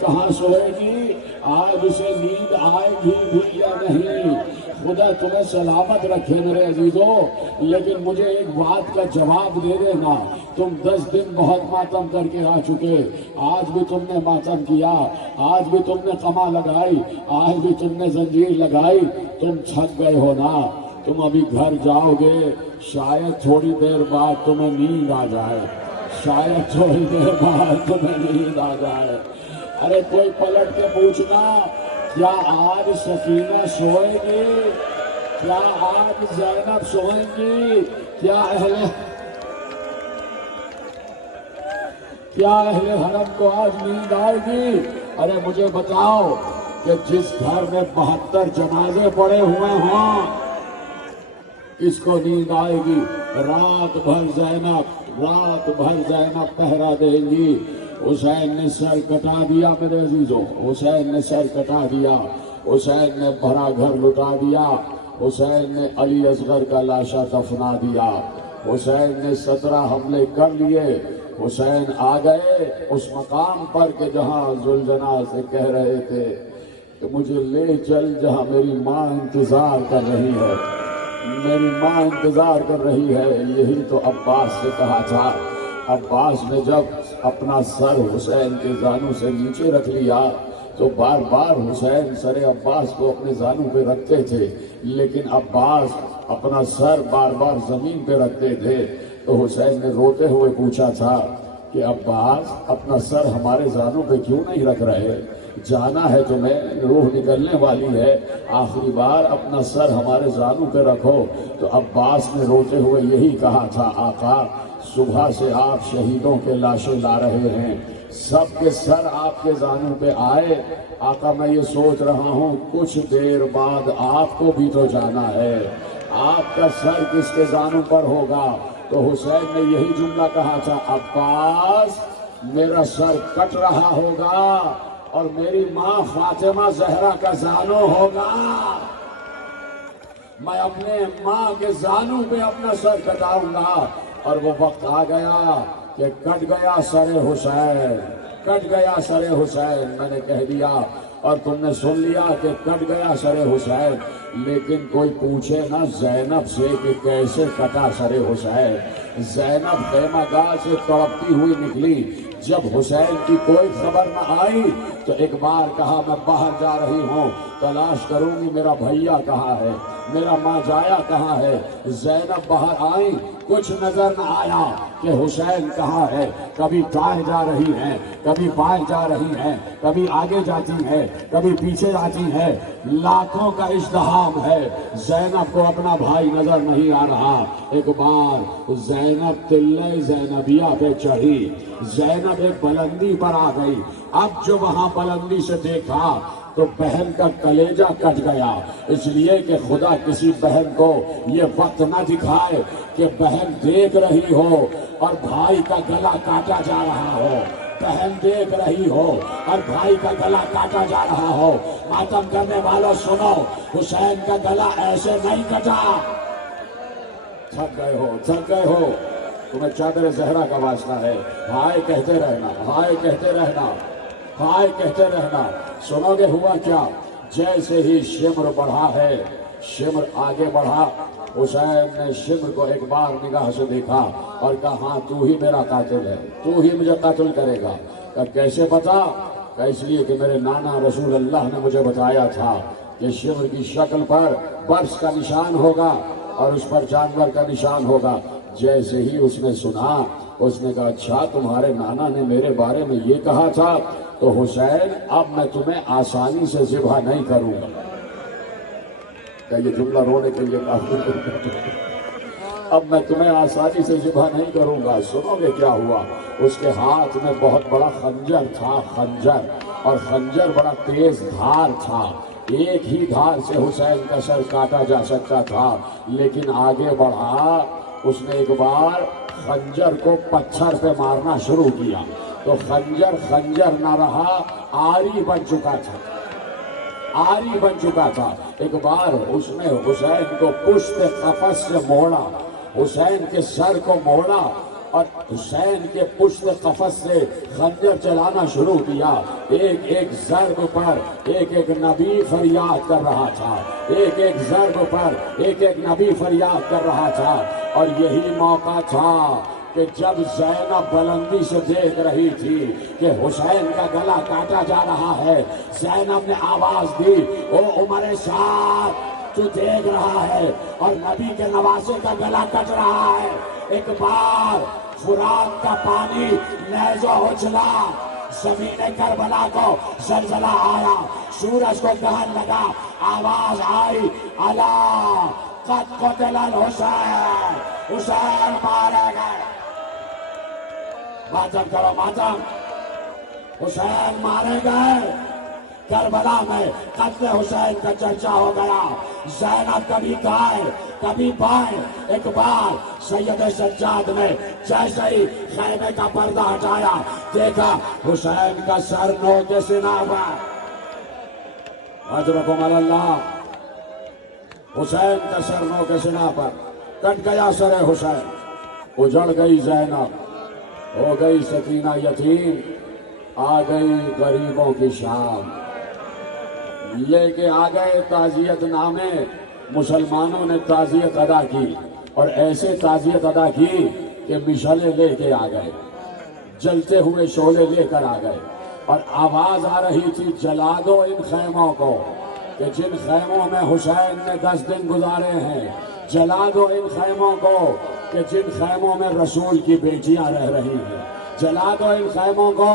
کہاں سوئے گی؟ آج اسے نیند آئے گی بھی یا نہیں؟ خدا تمہیں سلامت رکھے میرے عزیزوں، لیکن مجھے ایک بات کا جواب دے دینا، تم 10 دن بہت ماتم کر کے آ چکے، آج بھی تم نے ماتم کیا، آج بھی تم نے قمع لگائی، آج بھی تم نے زنجیر لگائی، تم تھک گئے ہو نا، تم ابھی گھر جاؤ گے، شاید تھوڑی دیر بعد تمہیں نیند آ جائے، شاید تھوڑی دیر بعد تمہیں نیند آ جائے۔ ارے کوئی پلٹ کے پوچھنا، کیا آج سکینہ سوئے گی؟ کیا آج زینب سوئیں گی؟ کیا اہل حرم کو آج نیند آئے گی؟ ارے مجھے بتاؤ کہ جس گھر میں 72 جنازے پڑے ہوئے ہوں، کس کو نیند آئے گی؟ رات بھر زینب پہرا دیں گی۔ حسین نے سر کٹا دیا میرے عزیزوں، حسین نے سر کٹا دیا، حسین نے بھرا گھر لٹا دیا، حسین نے علی اصغر کا لاشا دفنا دیا، حسین نے 17 حملے کر لیے، حسین آ گئے اس مقام پر کہ جہاں ذوالجناح سے کہہ رہے تھے کہ مجھے لے چل جہاں میری ماں انتظار کر رہی ہے، میری ماں انتظار کر رہی ہے۔ یہی تو عباس سے کہا تھا۔ عباس نے جب اپنا سر حسین کے زانوں سے نیچے رکھ لیا تو بار بار حسین سر عباس کو اپنے زانوں پہ رکھتے تھے، لیکن عباس اپنا سر بار بار زمین پہ رکھتے تھے۔ تو حسین نے روتے ہوئے پوچھا تھا کہ عباس اپنا سر ہمارے زانوں پہ کیوں نہیں رکھ رہے؟ جانا ہے تمہیں، روح نکلنے والی ہے، آخری بار اپنا سر ہمارے زانوں پہ رکھو۔ تو عباس نے روتے ہوئے یہی کہا تھا، آقا صبح سے آپ شہیدوں کے لاشیں لا رہے ہیں، سب کے سر آپ کے زانوں پہ آئے، آقا میں یہ سوچ رہا ہوں کچھ دیر بعد آپ کو بھی تو جانا ہے، آپ کا سر کس کے زانوں پر ہوگا؟ تو حسین نے یہی جملہ کہا تھا، عباس میرا سر کٹ رہا ہوگا اور میری ماں فاطمہ زہرا کا زانو ہوگا، میں اپنے ماں کے زانوں پہ اپنا سر کٹاؤں گا۔ اور وہ وقت آ گیا کہ کٹ گیا سر حسین، کٹ گیا سر حسین، میں نے کہہ دیا اور تم نے سن لیا کہ کٹ گیا سر حسین، لیکن کوئی پوچھے نا زینب سے کہ کیسے کٹا سر حسین۔ زینب خیمہ گاہ سے تڑپتی ہوئی نکلی، جب حسین کی کوئی خبر نہ آئی تو ایک بار کہا میں باہر جا رہی ہوں، تلاش کروں گی میرا بھیا کہاں ہے، میرا ماں جایا کہاں ہے۔ زینب باہر آئی، کچھ نظر نہ آیا کہ حسین کہاں ہے، کبھی دائیں جا رہی ہیں، کبھی بائیں جا رہی ہیں، کبھی آگے جاتی ہیں، کبھی پیچھے جاتی ہیں، لاکھوں کا ازدحام ہے، زینب کو اپنا بھائی نظر نہیں آ رہا۔ ایک بار زینب تلے زینبیہ پہ چڑھی، زینب ایک بلندی پر آ گئی، اب جو وہاں بلندی سے دیکھا تو بہن کا کلیجہ کٹ گیا، اس لیے کہ خدا کسی بہن کو یہ وقت نہ دکھائے کہ بہن دیکھ رہی ہو اور بھائی کا گلا کاٹا جا رہا ہو، بہن دیکھ رہی ہو اور بھائی کا گلا کاٹا جا رہا ہو۔ ماتم کرنے والوں سنو، حسین کا گلا ایسے نہیں کٹا۔ تھک گئے ہو، تمہیں چادر زہرا کا واسطہ ہے، ہائے کہتے رہنا، ہائے کہتے رہنا، ہائے کہتے رہنا۔ سنو گے ہوا کیا؟ جیسے ہی شمر بڑھا ہے، شمر آگے بڑھا، حسین نے شمر کو ایک بار نگاہ سے دیکھا اور کہا ہاں تو ہی میرا قاتل ہے، تو ہی مجھے قتل کرے گا۔ کہ کیسے پتا؟ کہ اس لیے کہ میرے نانا رسول اللہ نے مجھے بتایا تھا کہ شمر کی شکل پر برس کا نشان ہوگا اور اس پر جانور کا نشان ہوگا۔ جیسے ہی اس نے سنا، اس نے کہا اچھا تمہارے نانا نے میرے بارے میں یہ کہا تھا، تو حسین اب میں تمہیں آسانی سے ذبح نہیں کروں گا۔ کہ یہ جملہ رونے کے لیے کافی اب میں تمہیں آسانی سے ذبح نہیں کروں گا۔ سنو گے کیا ہوا؟ اس کے ہاتھ میں بہت بڑا خنجر تھا، خنجر، اور خنجر بڑا تیز دھار تھا، ایک ہی دھار سے حسین کا سر کاٹا جا سکتا تھا، لیکن آگے بڑھا، اس نے ایک بار خنجر کو پتھر پہ مارنا شروع کیا تو خنجر نہ رہا، آری بن چکا تھا، آری بن چکا تھا۔ ایک بار اس نے حسین کو پشت قفس سے موڑا، حسین کے سر کو موڑا اور حسین کے پشت قفس سے خنجر چلانا شروع کیا. ایک ایک ضرب پر ایک ایک نبی فریاد کر رہا تھا. ایک ایک ضرب پر ایک ایک نبی فریاد کر رہا تھا. اور یہی موقع تھا کہ جب زینب بلندی سے دیکھ رہی تھی کہ حسین کا گلا کاٹا جا رہا ہے، زینب نے آواز دی، او عمر سعد تو دیکھ رہا ہے اور نبی کے نواسے کا گلا کٹ رہا ہے. ایک بار فرات کا پانی نیزہ اچھلا، زمین کربلا کو زلزلہ آیا، سورج کو گہن لگا، آواز آئی، الا قد قتل الحسین، حسین مارے گئے. ماتم کرو ماتم، حسین مارے گئے. کربلا میں قتل حسین کا چرچا ہو گیا. زینب کبھی دائیں کبھی بائیں. ایک بار سید سجاد نے جیسے ہی خیمے کا پردہ ہٹایا، دیکھا حسین کا سر نوک سنا ہوا. اجرکم اللہ، حسین کا سر نوک سنا پر کٹ گیا سر حسین. اجڑ گئی زینب، ہو گئی سکینہ یتیم، آ گئی غریبوں کی شام. لے کے آ گئے تعزیت نامے. مسلمانوں نے تعزیت ادا کی اور ایسے تعزیت ادا کی کہ مشعلیں لے کے آ گئے، جلتے ہوئے شعلے لے کر آ گئے. اور آواز آ رہی تھی، جلا دو ان خیموں کو کہ جن خیموں میں حسین نے 10 دن گزارے ہیں. جلا دو ان خیموں کو کہ جن خیموں میں رسول کی بیٹیاں رہ رہی ہیں. جلا دو ان خیموں کو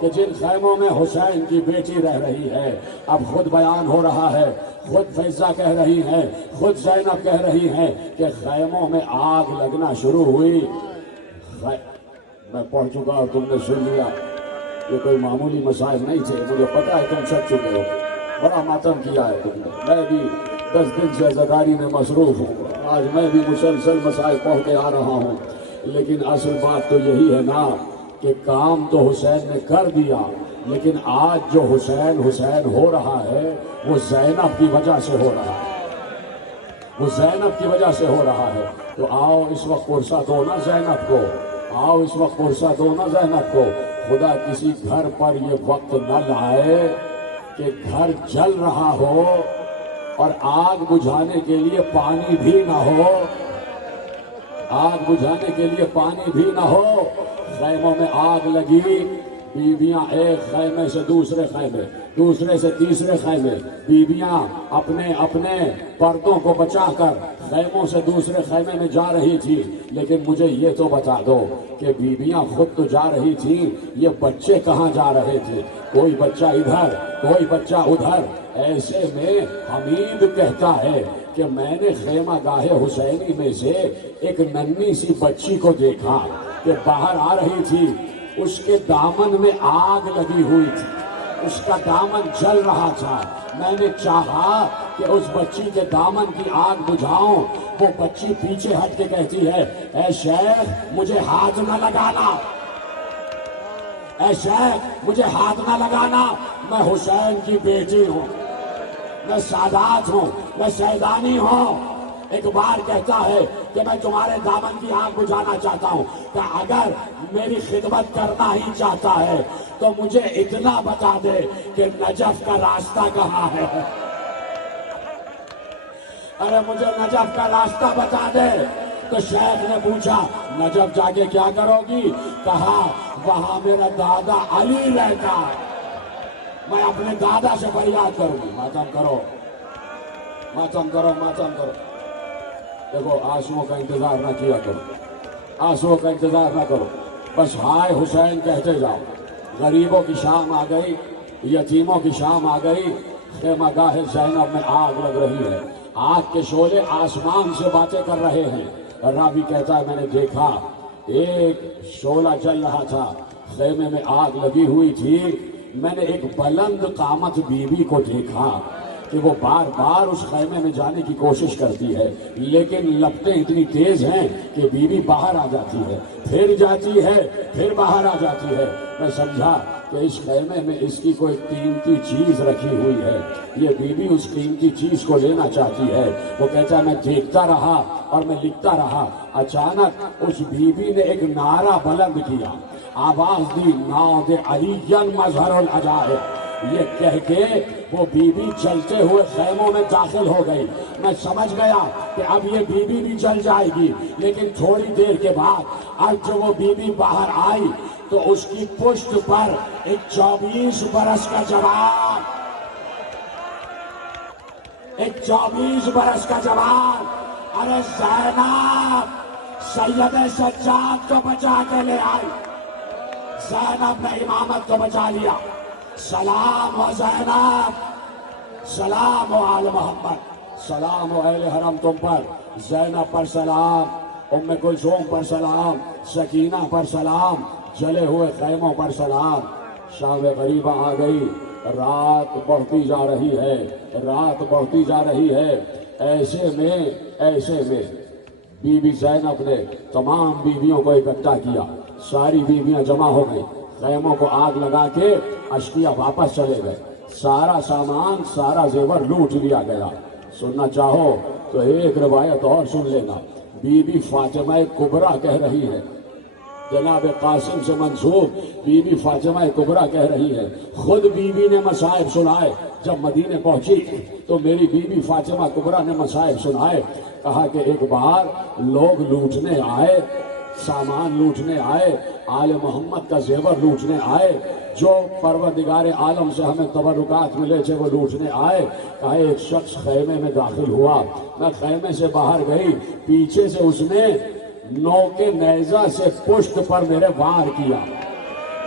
کہ جن خیموں میں حسین کی بیٹی رہ رہی ہے. اب خود بیان ہو رہا ہے، خود فیضہ کہہ رہی ہیں، خود زینب کہہ رہی ہیں کہ خیموں میں آگ لگنا شروع ہوئی. میں پڑھ چکا اور تم نے سن لیا. یہ کوئی معمولی مسائل نہیں تھے، مجھے پتا ہے تم سب چکے ہو. بڑا ماتم کیا ہے تم نے. میں بھی 10 دن سے عزاداری میں مصروف ہوں. آج میں بھی مسلسل مسائل پڑھ کے آ رہا ہوں. لیکن اصل بات تو یہی ہے نا کہ کام تو حسین نے کر دیا، لیکن آج جو حسین ہو رہا ہے وہ زینب کی وجہ سے ہو رہا ہے. وہ زینب کی وجہ سے ہو رہا ہے. تو آؤ اس وقت فرصت ہو نا زینب کو، آؤ اس وقت فرصت ہو نا زینب کو. خدا کسی گھر پر یہ وقت نہ لائے کہ گھر جل رہا ہو اور آگ بجھانے کے لیے پانی بھی نہ ہو. آگ بجھانے کے لیے پانی بھی نہ ہو. خیموں میں آگ لگی، بیویاں ایک خیمے سے دوسرے خیمے، دوسرے سے تیسرے خیمے. بیویاں اپنے اپنے پردوں کو بچا کر خیموں سے دوسرے خیمے میں جا رہی تھی. لیکن مجھے یہ تو بتا دو کہ بیویاں خود تو جا رہی تھی، یہ بچے کہاں جا رہے تھے؟ کوئی بچہ ادھر، کوئی بچہ ادھر. ایسے میں حمید کہتا ہے کہ میں نے خیمہ گاہ حسینی میں سے ایک ننھی سی بچی کو دیکھا کہ باہر آ رہی تھی. اس کے دامن میں آگ لگی ہوئی تھی، اس کا دامن جل رہا تھا. میں نے چاہا کہ اس بچی کے دامن کی آگ بجھاؤں. وہ بچی پیچھے ہٹ کے کہتی ہے، اے شیخ مجھے ہاتھ نہ لگانا، اے شیخ مجھے ہاتھ نہ لگانا، میں حسین کی بیٹی ہوں، میں سادات ہوں، میں سیدانی ہوں. ایک بار کہتا ہے کہ میں تمہارے دامن کی آگ بجھانا چاہتا ہوں، کہ اگر میری خدمت کرنا ہی چاہتا ہے تو مجھے اتنا بتا دے کہ نجف کا راستہ کہاں ہے. ارے مجھے نجف کا راستہ بتا دے. تو شیخ نے پوچھا، نجف جا کے کیا کرو گی؟ کہا وہاں میرا دادا علی رہتا ہے، میں اپنے دادا سے فریاد کروں گی. ماتم کرو ماتم کرو ماتم کرو. دیکھو آنسوؤں کا انتظار نہ کیا کرو، آنسوؤں کا انتظار نہ کرو، بس ہائے حسین کہتے جاؤ. غریبوں کی شام آ گئی، یتیموں کی شام آ گئی. خیمہ گاہ زینب میں آگ لگ رہی ہے. آگ کے شعلے آسمان سے باتیں کر رہے ہیں. راوی کہتا ہے میں نے دیکھا ایک شعلہ جل رہا تھا، خیمے میں آگ لگی ہوئی تھی. میں نے ایک بلند قامت بیوی کو دیکھا کہ وہ بار بار اس خیمے میں جانے کی کوشش کرتی ہے، لیکن لپٹیں اتنی تیز ہیں کہ بیوی باہر آ جاتی ہے، پھر جاتی ہے، پھر باہر آ جاتی ہے. میں سمجھا کہ اس خیمے میں اس کی کوئی قیمتی چیز رکھی ہوئی ہے، یہ بیوی اس قیمتی چیز کو لینا چاہتی ہے۔ وہ کہتا ہے میں دیکھتا رہا اور میں لکھتا رہا، اچانک اس بیوی نے ایک نعرہ بلند کیا، آواز دی، ناد علی مظہر العجائب، یہ کہہ کے وہ بیوی چلتے ہوئے خیموں میں داخل ہو گئی۔ میں سمجھ گیا کہ اب یہ بیوی بھی چل جائے گی، لیکن تھوڑی دیر کے بعد اب جو وہ بیوی باہر آئی تو اس کی پشت پر ایک 24 برس کا جوان، ایک 24 برس کا جوان، ارے زینب سید سجاد کو بچا کے لے آئی۔ زینب نے امامت کو بچا لیا۔ سلام و زینب، سلام و آل محمد، سلام و اہل حرم تم پر، زینب پر سلام، ام کلثوم پر سلام، سکینہ پر سلام، جلے ہوئے خیموں پر سلام۔ شام غریبہ آ گئی، رات بڑھتی جا رہی ہے، رات بڑھتی جا رہی ہے۔ ایسے میں بی بی زینب نے تمام بیویوں کو اکٹھا کیا، ساری بیویاں جمع ہو گئی، خیموں کو آگ لگا کے اشقیاء واپس چلے گئے، سارا سامان سارا زیور لوٹ لیا گیا۔ سننا چاہو تو ایک روایت اور سن لینا، بی بی فاطمہ کبریٰ کہہ رہی ہے، جناب قاسم سے منسوب بی بی فاطمہ کبریٰ کہہ رہی ہے، خود بی بی نے مصائب سنائے، جب مدینے پہنچی تو میری بی بی فاطمہ کبریٰ نے مصائب سنائے، کہا کہ ایک بار لوگ لوٹنے آئے، سامان لوٹنے آئے، آل محمد کا زیور لوٹنے آئے، جو پروردگار عالم سے ہمیں تبرکات ملے تھے وہ لوٹنے آئے۔ کہا ایک شخص خیمے میں داخل ہوا، میں خیمے سے باہر گئی، پیچھے سے اس نے نوک نیزہ سے پشت پر میرے وار کیا،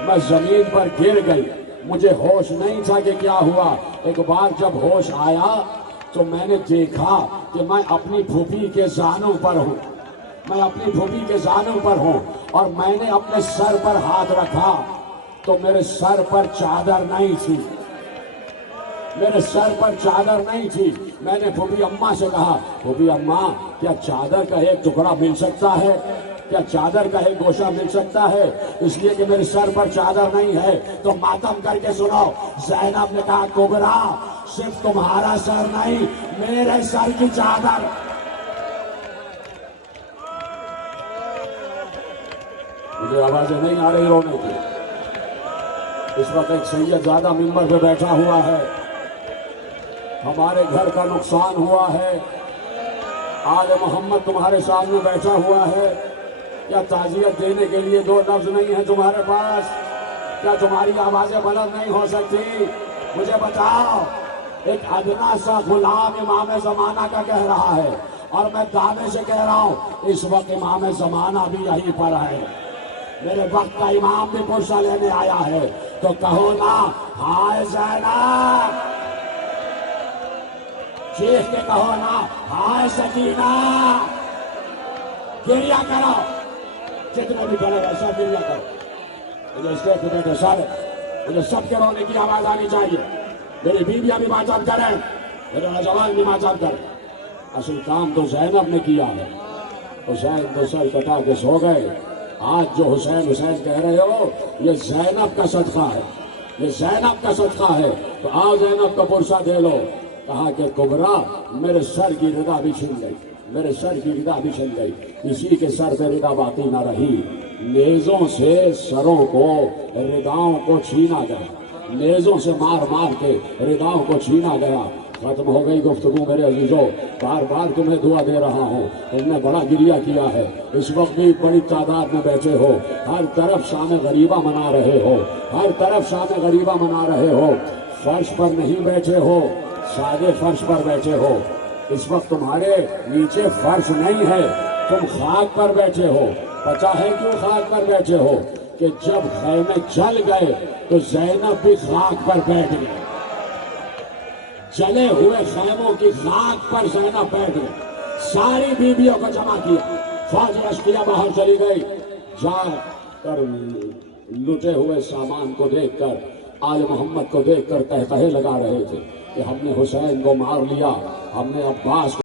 میں زمین پر گر گئی، مجھے ہوش نہیں تھا کہ کیا ہوا۔ ایک بار جب ہوش آیا تو میں نے دیکھا کہ میں اپنی پھوپھی کے زانوں پر ہوں، میں اپنی پھوپھی کے زانوں پر ہوں، اور میں نے اپنے سر پر ہاتھ رکھا تو میرے سر پر چادر نہیں تھی، میرے سر پر چادر نہیں تھی۔ میں نے پھوپھی اماں سے کہا، پھوپھی اماں کیا چادر کا ایک ٹکڑا مل سکتا ہے، کیا چادر کا ایک گوشہ مل سکتا ہے، اس لیے کہ میرے سر پر چادر نہیں ہے۔ تو ماتم کر کے سنو، زینب نے کہا کبریٰ صرف تمہارا سر نہیں، میرے سر کی چادر۔ مجھے آوازیں نہیں آ رہی رونے کی۔ اس وقت ایک سید زادہ ممبر پہ بیٹھا ہوا ہے، ہمارے گھر کا نقصان ہوا ہے، آل محمد تمہارے سامنے بیٹھا ہوا ہے، کیا تعزیت دینے کے لیے دو لفظ نہیں ہیں تمہارے پاس؟ کیا تمہاری آوازیں بلند نہیں ہو سکتی؟ مجھے بتاؤ۔ ایک ادنا سا غلام امام زمانہ کا کہہ رہا ہے، اور میں دعوے سے کہہ رہا ہوں اس وقت امام زمانہ بھی یہیں پر ہے، میرے وقت کا امام بھی پرسہ لینے آیا ہے، تو کہو نا ہائے زینب، چیخ کے کہو نا ہائے سکینہ، گریہ کرو، جتنے بھی کرے گا سب گریہ کرو۔ مجھے اسٹیج پہ بیٹھے سارے، مجھے سب کے رونے کی آواز آنی چاہیے، میری بیویاں بھی ماتم کریں، میرے نوجوان بھی ماتم کریں۔ اصل کام تو زینب نے کیا ہے، حسین تو سر کٹا کے سو گئے، آج جو حسین حسین کہہ رہے ہو یہ زینب کا صدقہ ہے، یہ زینب کا صدقہ ہے، تو آؤ زینب کا پرسہ دے لو۔ کہا کہ کبریٰ میرے سر کی ردا بھی چھن گئی، میرے سر کی ردا بھی چھن گئی، کسی کے سر پہ ردا باقی نہ رہی، نیزوں سے سروں کو رداؤں کو چھینا گیا، نیزوں سے مار مار کے رداؤں کو چھینا گیا۔ ختم ہو گئی گفتگو میرے عزیزوں، بار بار تمہیں دعا دے رہا ہوں، تم نے بڑا گریہ کیا ہے، اس وقت بھی بڑی تعداد میں بیٹھے ہو، ہر طرف شام غریبہ منا رہے ہو، ہر طرف شام غریبہ منا رہے ہو، فرش پر نہیں بیٹھے ہو، سادے فرش پر بیٹھے ہو، اس وقت تمہارے نیچے فرش نہیں ہے، تم خاک پر بیٹھے ہو۔ پتہ ہے کیوں خاک پر بیٹھے ہو؟ کہ جب خیمے جل گئے تو زینب بھی خاک پر بیٹھ گئی، جلے ہوئے خیموں کی خاک پر زینب بیٹھ گئی، ساری بیویوں کو جمع کیا، فوج اشقیاء باہر چلی گئی، جا کر لٹے ہوئے سامان کو دیکھ کر، آل محمد کو دیکھ کر تہتہے لگا رہے تھے کہ ہم نے حسین کو مار لیا، ہم نے عباس کو